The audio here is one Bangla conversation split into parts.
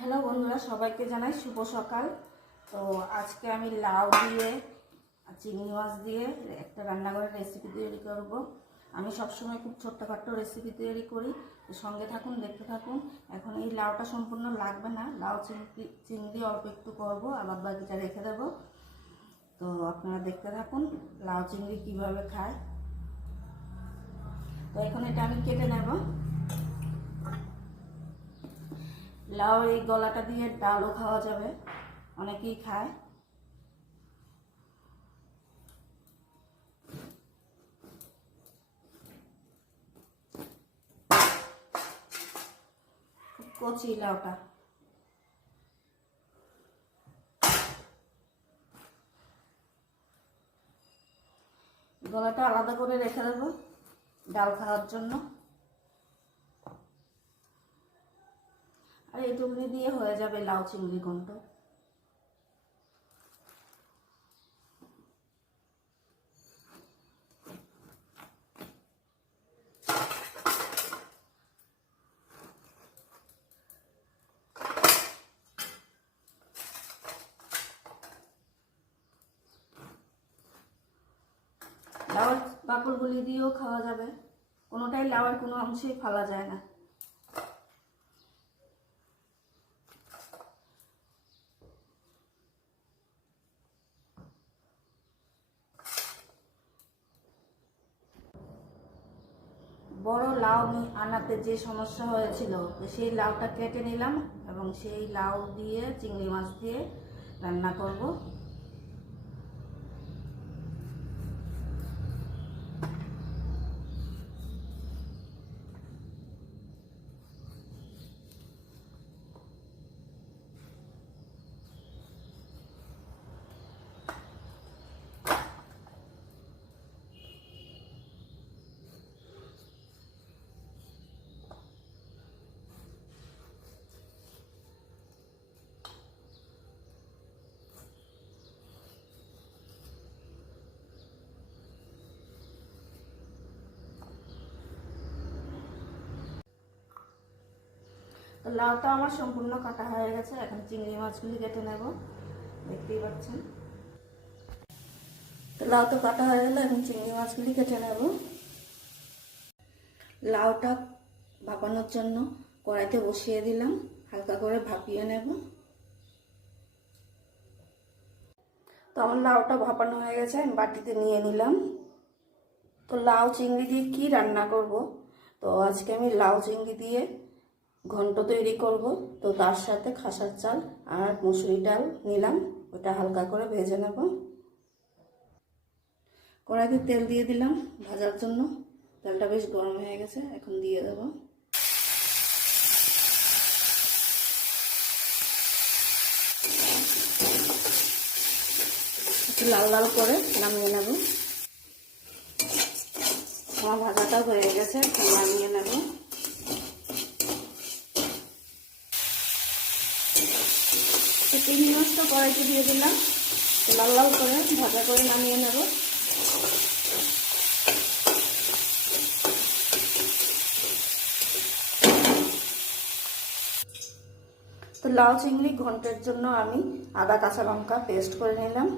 হ্যালো বন্ধুরা, সবাইকে জানাই শুভ সকাল। তো আজকে আমি লাউ দিয়ে আর চিংড়ি মাছ দিয়ে একটা রান্নাঘরের রেসিপি তৈরি করব। আমি সবসময় খুব ছোট্টখাট্টো রেসিপি তৈরি করি, তো সঙ্গে থাকুন, দেখতে থাকুন। এখন এই লাউটা সম্পূর্ণ লাগবে না, লাউ চিংড়ি অল্প একটু করবো, আবার বাকিটা রেখে দেবো। তো আপনারা দেখতে থাকুন লাউ চিংড়ি কীভাবে খায়। তো এখন এটা আমি কেটে নেব। লাউ এই গলাটা দিয়ে ডালও খাওয়া যাবে, অনেকেই খায়। কচি লাউটা গলাটা আলাদা করে রেখে দেবো ডাল খাওয়ার জন্য। আর এইটুকুনি দিয়ে হয়ে যাবে লাউ চিংড়ি ঘন্ট। লাউয়ের বাকলগুলি দিয়েও খাওয়া যাবে, কোনোটাই লাউয়ের কোনো অংশেই ফেলা যায় না। বড় লাউ আনাতে যে সমস্যা হয়েছিল, সেই লাউটা কেটে নিলাম এবং সেই লাউ দিয়ে চিংড়ি মাছ দিয়ে রান্না করব। তো লাউটা আমার সম্পূর্ণ কাটা হয়ে গেছে, এখন চিংড়ি মাছগুলি কেটে নেব, দেখতেই পাচ্ছেন। তো লাউ তো কাটা হয়ে গেল, এখন চিংড়ি মাছগুলি কেটে নেব। লাউটা ভাপানোর জন্য কড়াইতে বসিয়ে দিলাম, হালকা করে ভাপিয়ে নেব। তো আমার লাউটা ভাপানো হয়ে গেছে, আমি বাটিতে নিয়ে নিলাম। তো লাউ চিংড়ি দিয়ে কি রান্না করব? তো আজকে আমি লাউ চিংড়ি দিয়ে ঘন্ট তৈরি করব। তো তার সাথে খাসার চাল আর মসুরি ডাল নিলাম, ওটা হালকা করে ভেজে নেব। কড়াইতে তেল দিয়ে দিলাম ভাজার জন্য, তেলটা বেশ গরম হয়ে গেছে, এখন দিয়ে দেব। একটু লাল লাল করে নামিয়ে নেব। আমার ভাজাটা হয়ে গেছে, এখন নামিয়ে নেব। চিংড়ি মাছটা কড়াইতে দিয়ে দিলাম, লাল লাল করে ভাজা করে নামিয়ে নেব। তো লাউ চিংড়ি ঘন্টের জন্য আমি আদা কাঁচা লঙ্কা পেস্ট করে নিলাম।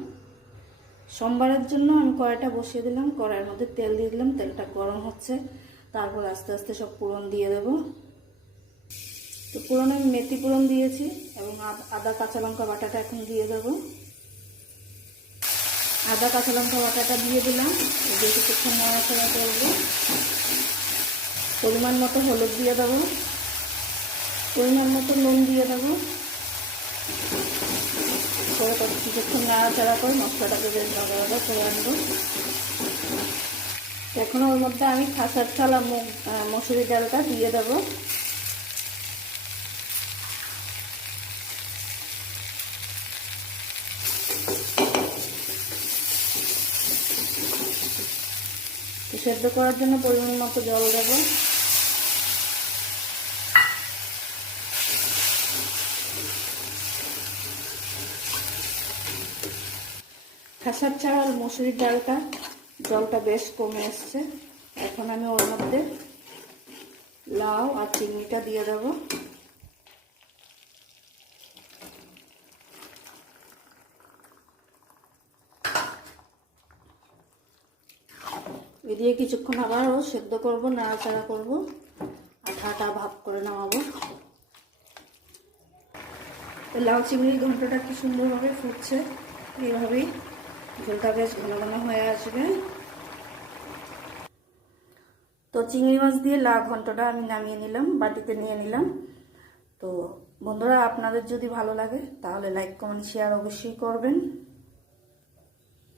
সোমবারের জন্য আমি কড়াইটা বসিয়ে দিলাম, কড়াইয়ের মধ্যে তেল দিয়ে দিলাম, তেলটা গরম হচ্ছে, তারপর আস্তে আস্তে সব ফোড়ন দিয়ে দেব। তো ফোড়নে আমি মেথি ফোড়ন দিয়েছি এবং আদা কাঁচা লঙ্কা বাটাটা এখন দিয়ে দেবো। আদা কাঁচা লঙ্কা বাটাটা দিয়ে দিলাম, দিয়ে কিছুক্ষণ নাড়াচাড়া করবো। পরিমাণ মতো হলুদ দিয়ে দেবো, পরিমাণ মতো নুন দিয়ে দেবো। কিছুক্ষণ নাড়াচাড়া করে মশলাটাকে বেশ ভালো করে আনবো। এখন ওর মধ্যে আমি খাসার চাল আর মসুরি ডালটা দিয়ে দেবো। সেদ্ধ করার জন্য পরিমাণ মতো জল দেব। খাসার চাল আর মসুরির ডালটা জলটা বেশ কমে এসছে, এখন আমি ওর মধ্যে লাউ আর চিংড়িটা দিয়ে দেবো। এ দিয়ে কিছুক্ষণ আবারও সেদ্ধ করব, নাড়াচাড়া করব, আঠাটা ভাপ করে নামাবো। তো লাউ চিংড়ির ঘন্টটা কি সুন্দরভাবে ফুটছে, এইভাবেই ঝোলটা বেশ ঘন ঘন হয়ে আসবে। তো চিংড়ি মাছ দিয়ে লাউ ঘন্টটা আমি নামিয়ে নিলাম, বাটিতে নিয়ে নিলাম। তো বন্ধুরা, আপনাদের যদি ভালো লাগে তাহলে লাইক কমেন্ট শেয়ার অবশ্যই করবেন।